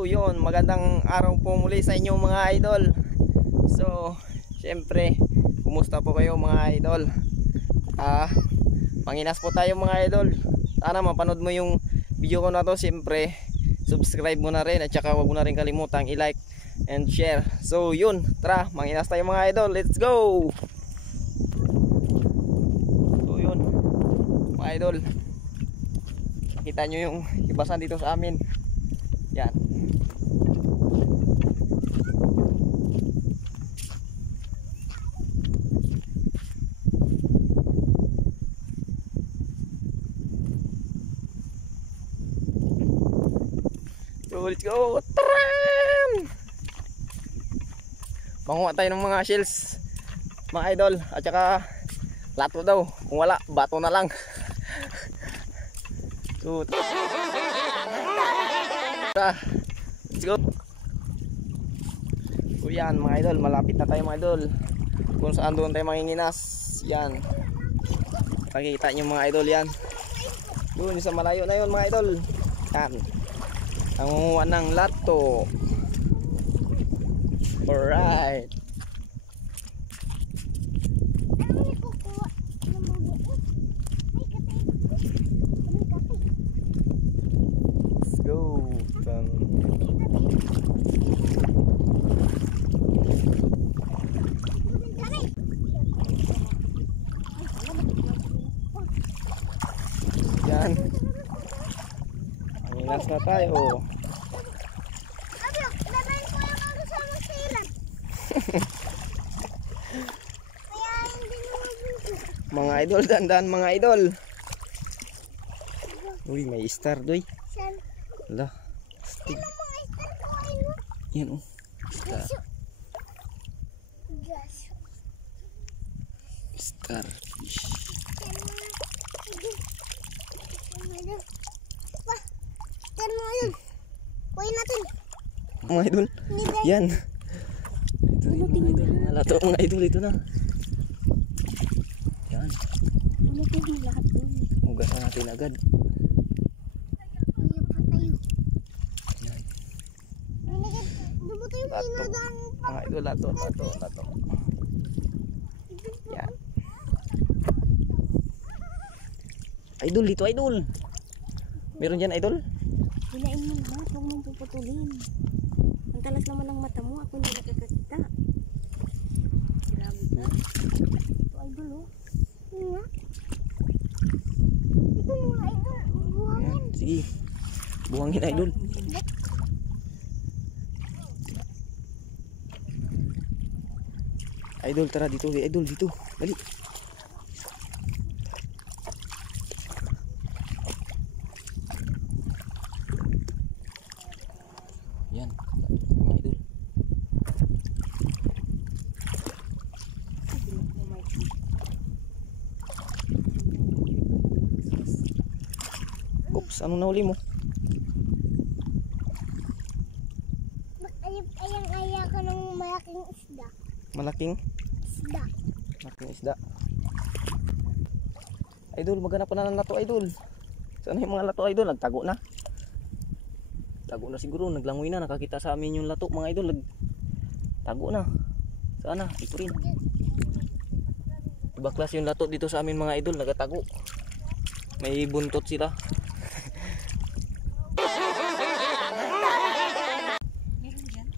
So yun, magandang araw po muli sa inyo mga idol. So syempre, kumusta po kayo mga idol? Panginas po tayo mga idol. Sana mapanood mo yung video ko na to. Syempre, subscribe mo na rin at saka wag mo na rin kalimutang i-like and share. So yun, tara, manginas tayo mga idol. Let's go! So yun mga idol, nakita nyo yung hibasan dito sa amin. Yan. So let's go. Taran! Manguha tayo ng mga shells mga idol. At saka lato daw. Kung wala, bato na lang. So let's go. So yan mga idol, malapit na tayo mga idol kung saan doon tayo manginginas. Yan, pakikita nyo mga idol, yan doon sa malayo na yun mga idol. Yan, nangunguha ng lato. Alright, let's go. Yan, manginas na tayo. Mga idol, dandan mga idol. Uy, may star doy. Ala, stig. Yan oh, star. Starfish. Kunin natin. Mga idol, yan. Ito yung mga idol, mga lato mga idol, ito na. Yan, hugasan natin agad. Yan, lato mga idol, lato. Yan, idol, dito idol. Meron dyan idol? Hilain mo na, huwag mong puputulin. Ang talas naman ng mata mo, ako hindi nakakakita. Grabe ka. Ito idol oh. Ito mga idol, buhangin. Yan, sige, buhangin idol. Idol, tara dito, idol, dito. Dali. Yan, mga idol. Oops, anong nahuli mo? Ayang-aya ko ng malaking isda. Malaking isda. Idol, maghanap pa na ng lato idol. Saan yung mga lato idol? Nagtago na. Tago na siguro, naglangoy na, nakakita sa amin yung lato mga idol. Tago na. Sana, dito rin. Iba klase yung lato dito sa amin mga idol, nagatago. May buntot sila. Meron dyan?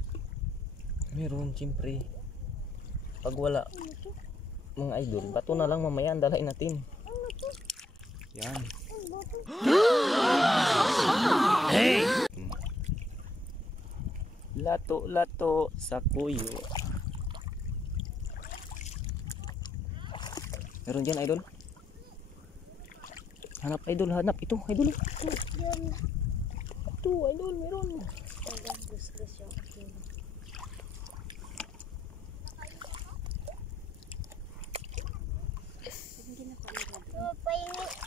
Meron, siyempre. Pag wala, mga idol, bato na lang mamaya, dalain natin. Yan. Hey! Lato sa kuyo. Meron dyan idol? Hanap idol, hanap. Ito idol. Ito idol, meron.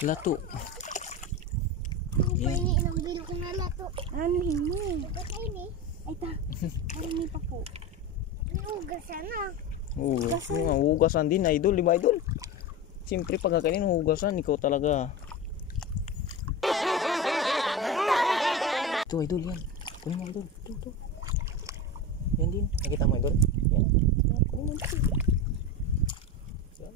Lato. Pahingi ng bilog na lato. Ano mo? Patay ni. Ay ta. Ano pa po? Hugasan na. Hugasan din idol, di ba idol? Siyempre pag kakainin hugasan, ikaw talaga. Ito idol yan. Kunin mo idol. Ito. Yan din. Nakita mo idol? Yan. Kunin mo idol. Yan.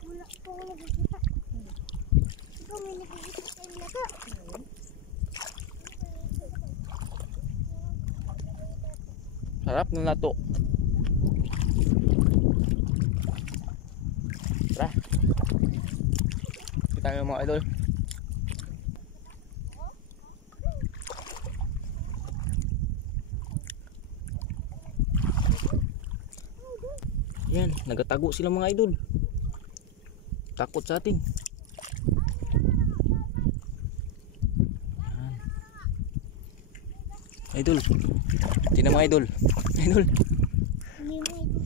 Wala po ako nagkikita. Ikaw may nagkikita sa lato. Sarap ng lato. Tara. Kita nyo mga idol. Yan, nagatago sila mga idol. Takot sa atin. Yan. Idol. Tingnan mo idol. Idol. Hindi mo ito.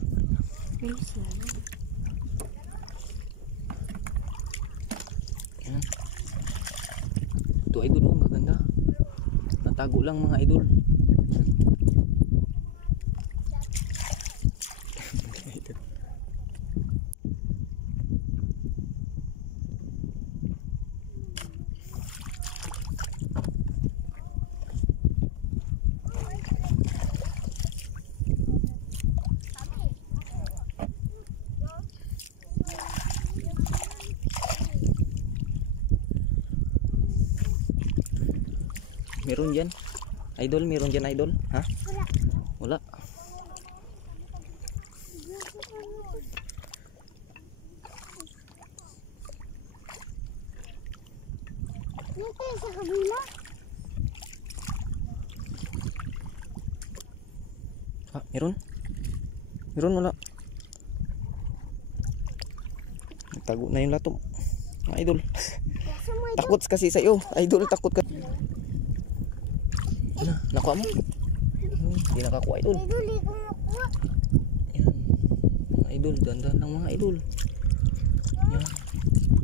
Yan. Ito idol, oh, maganda. Natago lang mga idol. Meron dyan. Idol, meron dyan idol. Ha? Wala. Wala. Ano tayo sa kabila? Ah, meron? Meron, wala. Tago na yung lato. Mga idol. Kaso mo ito. Takot kasi sa'yo. Idol, takot ka. Ano, nakuha mo? Hindi nakakuha idol. Idol, hindi ko makuha. Yan. Mga idol, dandan lang mga idol. Yan.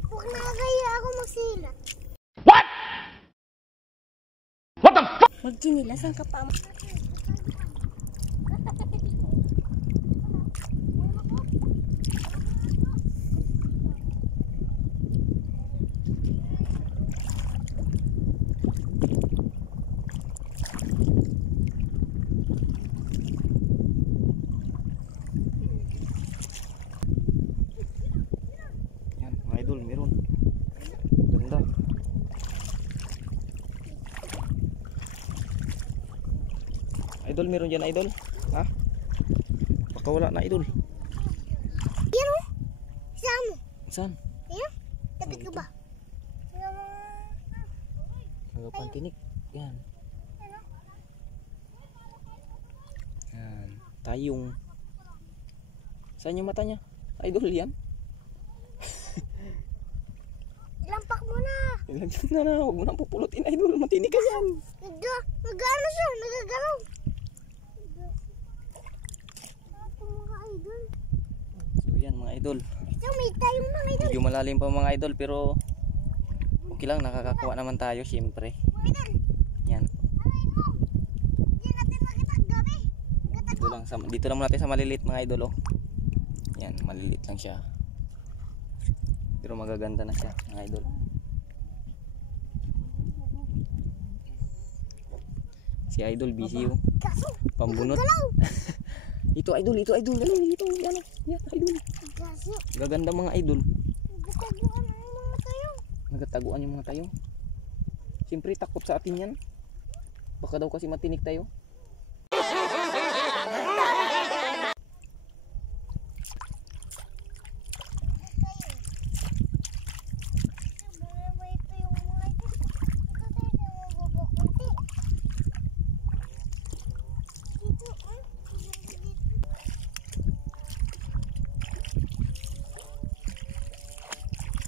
Huwag na kaya ako magsila. Magkinilasan ka pa. Yan, mga idol, meron. Ganda. Idol, meron dyan idol. Ha? Baka wala na idol. Yan o. Saan mo? Saan? Ayan. Tapit ka ba? Nagapan tinik. Yan. Yan. Tayong. Saan yung mata niya? Idol yan. Ilampak mo na. Ilagyan na na. Huwag mo nang pupulutin idol. Matinig ka yan. Nag-ano siya? Nagagalaw. Ito mga idol. So yan mga idol. Ito may tayong mga idol. Medyo malalim pa mga idol pero okay lang. Nakakakuha naman tayo syempre. Idol. Yan. Hindi natin makita gabi. Dito lang muna tayo sa malilit mga idol oh. Yan, malilit lang siya. Pero magaganda na siya mga idol. Si idol busy oh. Kaso. Pambunot. Nagagalaw. Ito idol, ito idol. Ano, ito, ano. Yan, idol. Kaso. Gaganda mga idol. Nagataguan na yung mga tayo. Nagataguan yung mga tayo. Siyempre takot sa atin yan. Baka daw kasi matinik tayo. Ito yung mga idol. Ito yung mababakunti. Dito,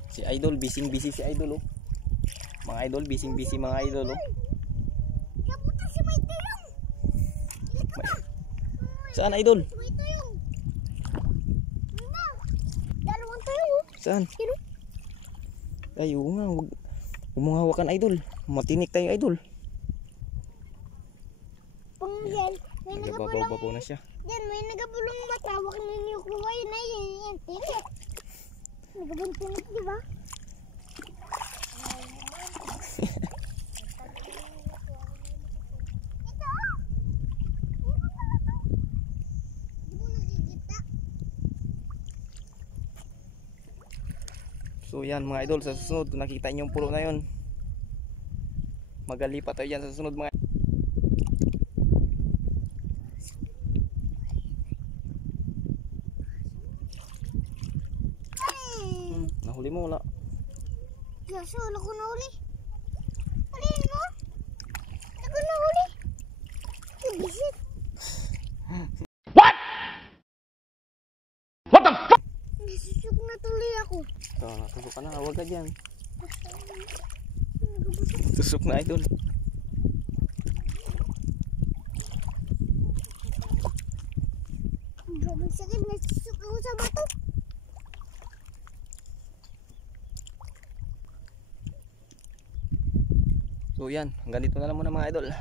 Si idol, busy si idol oh. Mga idol, busy mga idol oh. Kabutan si may tuyong. Saan idol? May tuyong. Diba? Dalawang tuyong. Saan? Sino? Ay, oo nga. Huwag mo hawakan idol. Matinik tayo idol. Pang yan, may nagabulong. Nagababaw na siya. Yan, may nagabulong mata. Huwag na niyo kuha yun na yan. Tinik. Nagabuntinit, di ba? Ito! Di mo nakikita? So yan mga idol, sa susunod kung nakita niyo yung pulo na yun, magalipat tayo dyan sa susunod mga. Nahuli mo wala. Yes, wala ko nahuli. Huliin mo? Wala ko nahuli. Bisit. What the fuck? Nasusok na tuloy ako. So, natusok ka na, huwag ka dyan. Nagabusok. Tusok na idol. Grabe sakit, nasusok ako sa bato. So yan, hanggang dito na lang muna mga idol.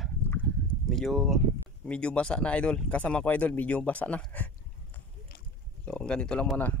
Medyo basa na idol. Kasama ko idol, medyo basa na. So hanggang dito lang muna.